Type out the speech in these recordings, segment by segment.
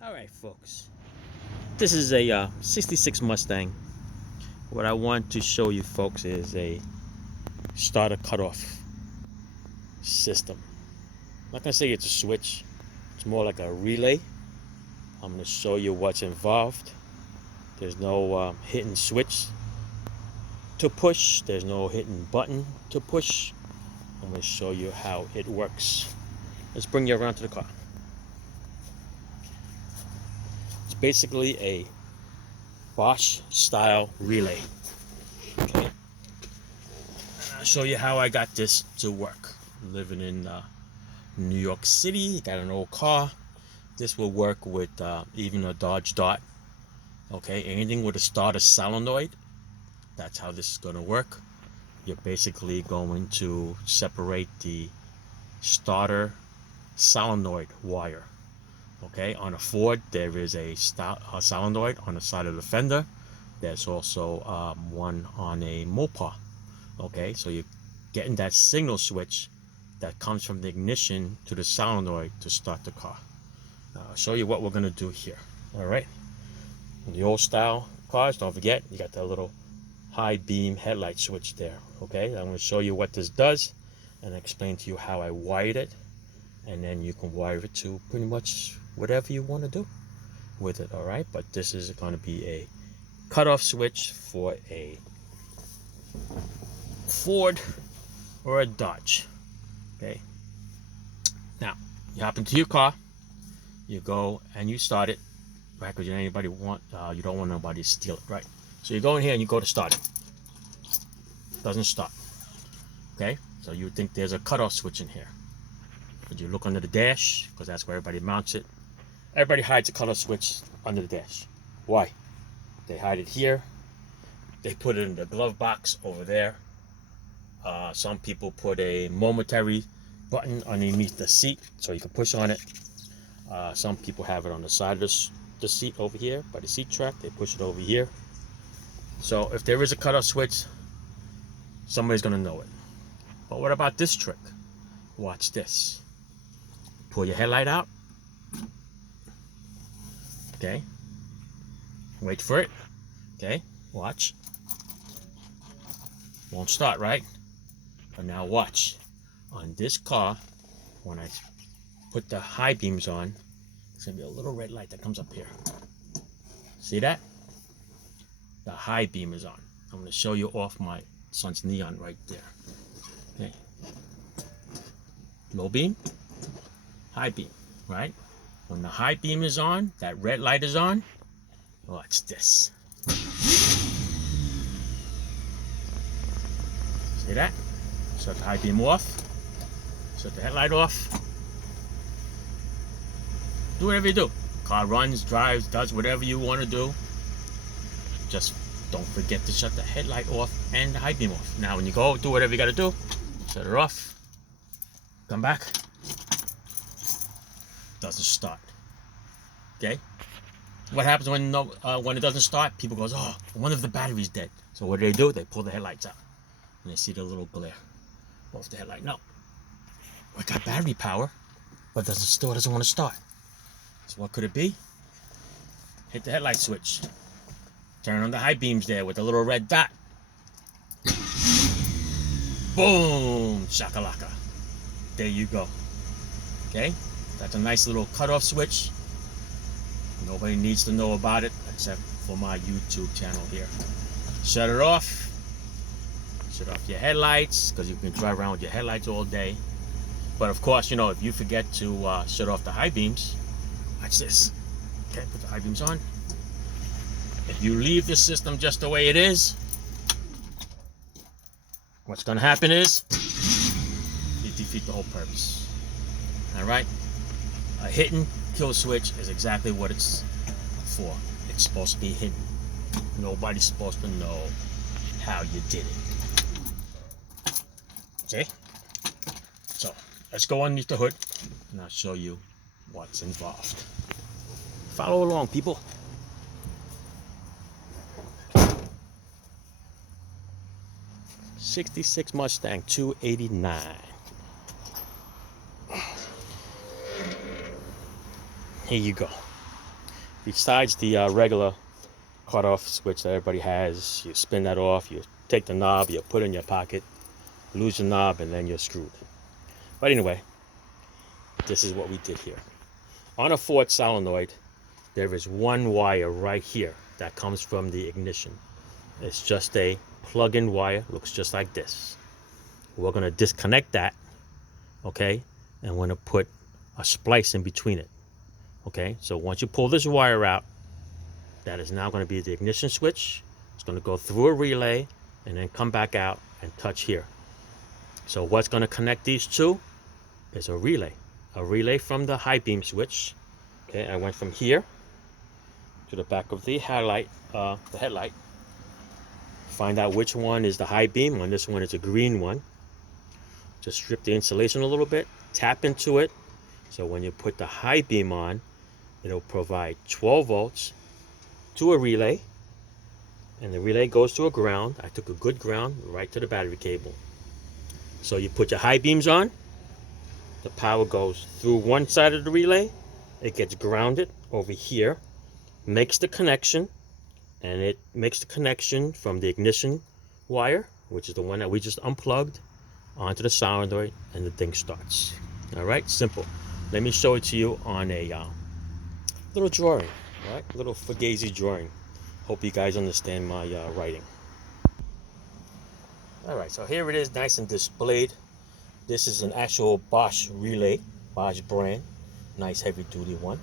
All right, folks. This is a 66 Mustang. What I want to show you folks is a starter cutoff system. I'm not going to say it's a switch. It's more like a relay. I'm going to show you what's involved. There's no hidden switch to push. There's no hidden button to push. I'm going to show you how it works. Let's bring you around to the car. It's basically a Bosch style relay. Okay. And I'll show you how I got this to work. I'm living in New York City, got an old car. This will work with even a Dodge Dart. Okay, anything with a starter solenoid, that's how this is going to work. You're basically going to separate the starter solenoid wire. Okay, on a Ford there is a solenoid on the side of the fender. There's also one on a Mopar. Okay, so you're getting that signal switch that comes from the ignition to the solenoid to start the car. I'll show you what we're going to do here. All right, in the old style cars, don't forget you got that little high beam headlight switch there. Okay, I'm going to show you what this does and explain to you how I wired it, and then you can wire it to pretty much whatever you want to do with it. All right, but this is going to be a cutoff switch for a Ford or a Dodge. Okay, now you hop into your car, you go and you start it, right? Because you don't want nobody to steal it, right? So you go in here and you go to start it. Doesn't start. Okay, so you would think there's a cutoff switch in here, but you look under the dash because that's where everybody mounts it. Everybody hides a cutoff switch under the dash. Why? They hide it here. They put it in the glove box over there. Some people put a momentary button underneath the seat so you can push on it. Some people have it on the side of the seat over here by the seat track. They push it over here. So if there is a cutoff switch, somebody's going to know it. But what about this trick? Watch this. Pull your headlight out. Okay. Wait for it. Okay. Watch. Won't start, right? But now watch. On this car, when I put the high beams on, there's going to be a little red light that comes up here. See that? The high beam is on. I'm going to show you off my son's neon right there. Okay. Low beam, high beam, right? When the high beam is on, that red light is on. Watch this. See that? Shut the high beam off. Shut the headlight off. Do whatever you do. Car runs, drives, does whatever you want to do. Just don't forget to shut the headlight off and the high beam off. Now when you go, do whatever you got to do. Shut it off. Come back. Doesn't start. Okay? What happens when it doesn't start? People goes, oh, I wonder if the battery's dead. So what do? They pull the headlights out. And they see the little glare off the headlight. No. We got battery power, but still doesn't want to start. So what could it be? Hit the headlight switch. Turn on the high beams there with the little red dot. Boom! Shakalaka. There you go. Okay? That's a nice little cutoff switch. Nobody needs to know about it except for my YouTube channel here. Shut it off. Shut off your headlights because you can drive around with your headlights all day. But of course, if you forget to shut off the high beams, watch this. Okay, put the high beams on. If you leave the system just the way it is, what's going to happen is you defeat the whole purpose. All right? A hidden kill switch is exactly what it's for. It's supposed to be hidden. Nobody's supposed to know how you did it. Okay? So, let's go underneath the hood and I'll show you what's involved. Follow along, people. '66 Mustang 289. Here you go. besides the regular cutoff switch that everybody has, you spin that off, you take the knob, you put it in your pocket, lose the knob, and then you're screwed. But anyway, this is what we did here. On a Ford solenoid, there is one wire right here that comes from the ignition. It's just a plug-in wire, looks just like this. We're going to disconnect that, okay, and we're going to put a splice in between it. Okay, so once you pull this wire out, that is now going to be the ignition switch. It's going to go through a relay and then come back out and touch here. So what's going to connect these two is a relay from the high beam switch. Okay, I went from here to the back of the headlight. Find out which one is the high beam. On this one, it's a green one. Just strip the insulation a little bit, tap into it. So when you put the high beam on, it'll provide 12 volts to a relay, and the relay goes to a ground. I took a good ground right to the battery cable. So you put your high beams on, the power goes through one side of the relay, it gets grounded over here, makes the connection, and it makes the connection from the ignition wire, which is the one that we just unplugged, onto the solenoid, and the thing starts. All right, simple. Let me show it to you on a little drawing, all right? Little Fugazi drawing. Hope you guys understand my writing. All right, so here it is, nice and displayed. This is an actual Bosch relay, Bosch brand, nice heavy duty one.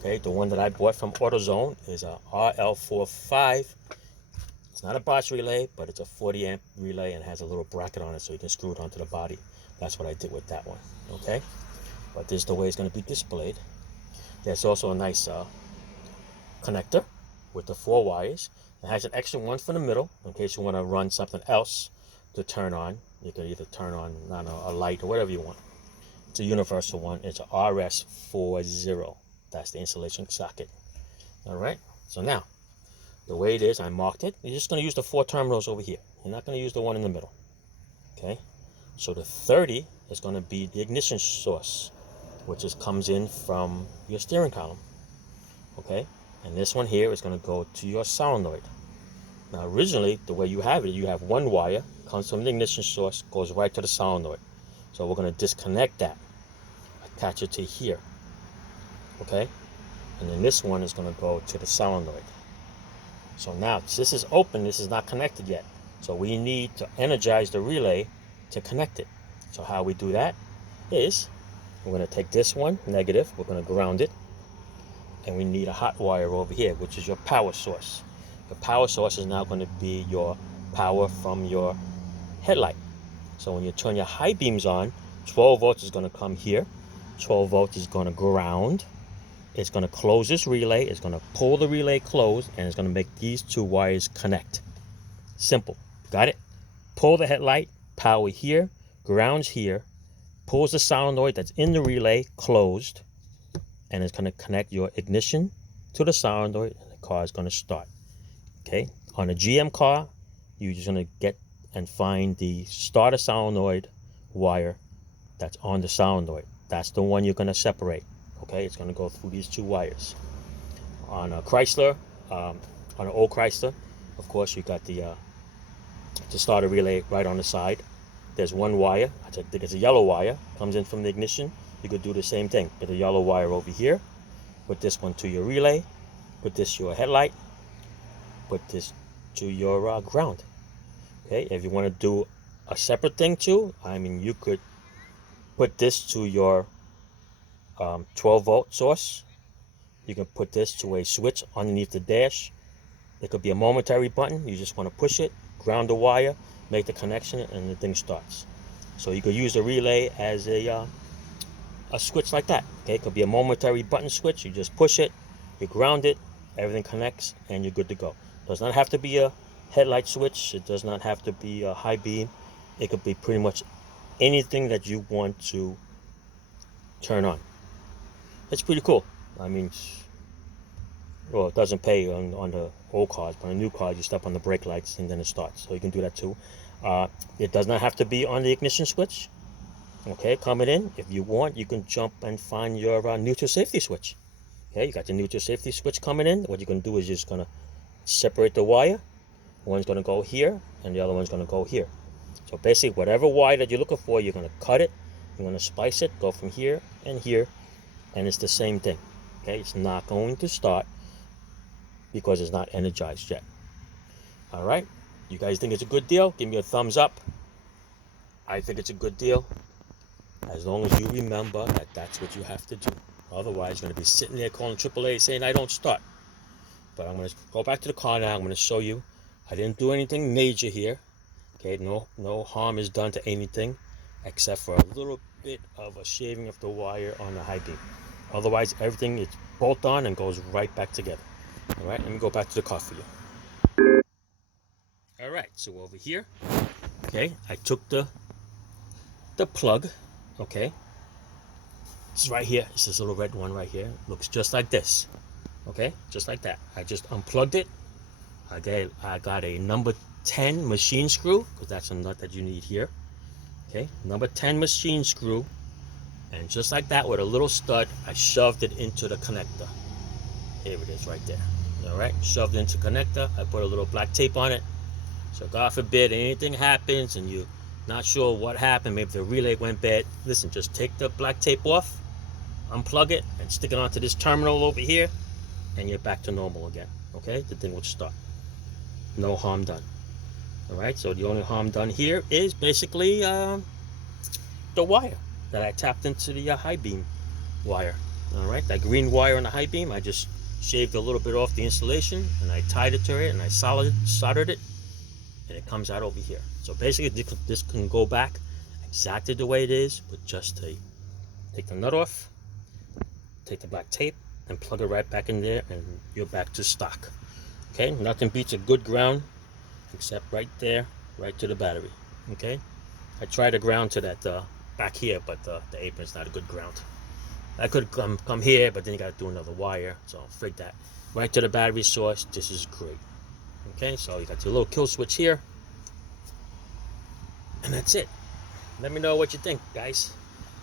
Okay, the one that I bought from AutoZone is a RL45. It's not a Bosch relay, but it's a 40 amp relay and has a little bracket on it so you can screw it onto the body. That's what I did with that one, okay? But this is the way it's going to be displayed. There's also a nice connector with the 4 wires. It has an extra one for the middle in case you want to run something else to turn on. You can either turn on, I don't know, a light or whatever you want. It's a universal one. It's a RS40. That's the insulation socket. All right. So now, the way it is, I marked it. You're just going to use the 4 terminals over here. You're not going to use the one in the middle. Okay. So the 30 is going to be the ignition source, which comes in from your steering column. Okay. And this one here is going to go to your solenoid. Now, originally, the way you have it, you have one wire, comes from the ignition source, goes right to the solenoid. So we're going to disconnect that, attach it to here. Okay, and then this one is going to go to the solenoid. So now this is open, this is not connected yet, so we need to energize the relay to connect it. So how we do that is we're going to take this one negative, we're going to ground it, and we need a hot wire over here, which is your power source. The power source is now going to be your power from your headlight. So when you turn your high beams on, 12 volts is going to come here, 12 volts is going to ground. It's going to close this relay, it's going to pull the relay closed, and it's going to make these 2 wires connect. Simple. Got it? Pull the headlight, power here, grounds here, pulls the solenoid that's in the relay closed, and it's going to connect your ignition to the solenoid, and the car is going to start. Okay? On a GM car, you're just going to get and find the starter solenoid wire that's on the solenoid. That's the one you're going to separate. Okay, it's going to go through these 2 wires. On a Chrysler, on an old Chrysler, of course, you got the starter relay right on the side. There's one wire, I think it's a yellow wire, comes in from the ignition. You could do the same thing. Get a yellow wire over here, put this one to your relay, put this to your headlight, put this to your ground. Okay, if you want to do a separate thing too, I mean, you could put this to your 12 volt source. You can put this to a switch underneath the dash. It could be a momentary button. You just want to push it, ground the wire, make the connection, and the thing starts. So you could use the relay as a switch like that. Okay, it could be a momentary button switch. You just push it, you ground it, everything connects, and you're good to go. It does not have to be a headlight switch. It does not have to be a high beam. It could be pretty much anything that you want to turn on. It's pretty cool. I mean, well, it doesn't pay on the old cars, but on a new car, you step on the brake lights and then it starts. So you can do that too. It does not have to be on the ignition switch. Okay, coming in. If you want, you can jump and find your neutral safety switch. Okay, you got the neutral safety switch coming in. What you're going to do is you're just going to separate the wire. One's going to go here, and the other one's going to go here. So basically, whatever wire that you're looking for, you're going to cut it, you're going to splice it, go from here and here, and it's the same thing. Okay, it's not going to start because it's not energized yet. All right, you guys think it's a good deal? Give me a thumbs up. I think it's a good deal, as long as you remember that that's what you have to do. Otherwise, you're going to be sitting there calling AAA saying, I don't start. But I'm going to go back to the car now. I'm going to show you. I didn't do anything major here. Okay, no harm is done to anything except for a little bit of a shaving of the wire on the high beam. Otherwise, everything is bolt on and goes right back together. All right, let me go back to the car for you. All right, so over here, okay, I took the plug, okay. It's right here. It's this little red one right here. Looks just like this. Okay, just like that. I just unplugged it. I got a number 10 machine screw, because that's a nut that you need here. Okay, number 10 machine screw. And just like that, with a little stud, I shoved it into the connector. Here it is right there. All right, shoved it into the connector. I put a little black tape on it. So God forbid anything happens and you're not sure what happened, maybe the relay went bad. Listen, just take the black tape off, unplug it, and stick it onto this terminal over here, and you're back to normal again. Okay, the thing will start. No harm done. All right, so the only harm done here is basically the wire that I tapped into the high beam wire. All right, that green wire on the high beam, I just shaved a little bit off the insulation, and I tied it to it, and I soldered it, and it comes out over here. So basically, this can go back exactly the way it is, but just take the nut off, take the black tape, and plug it right back in there, and you're back to stock. Okay, nothing beats a good ground except right there, right to the battery. Okay, I tried to ground to that back here, but the apron's not a good ground. I could come here, but then you got to do another wire, so frig that. Right to the battery source. This is great. Okay, so you got your little kill switch here, and that's it. Let me know what you think, guys.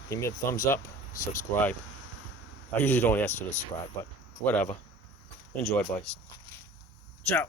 Give me a thumbs up, subscribe. I usually don't ask you to subscribe, but whatever. Enjoy, boys. Ciao.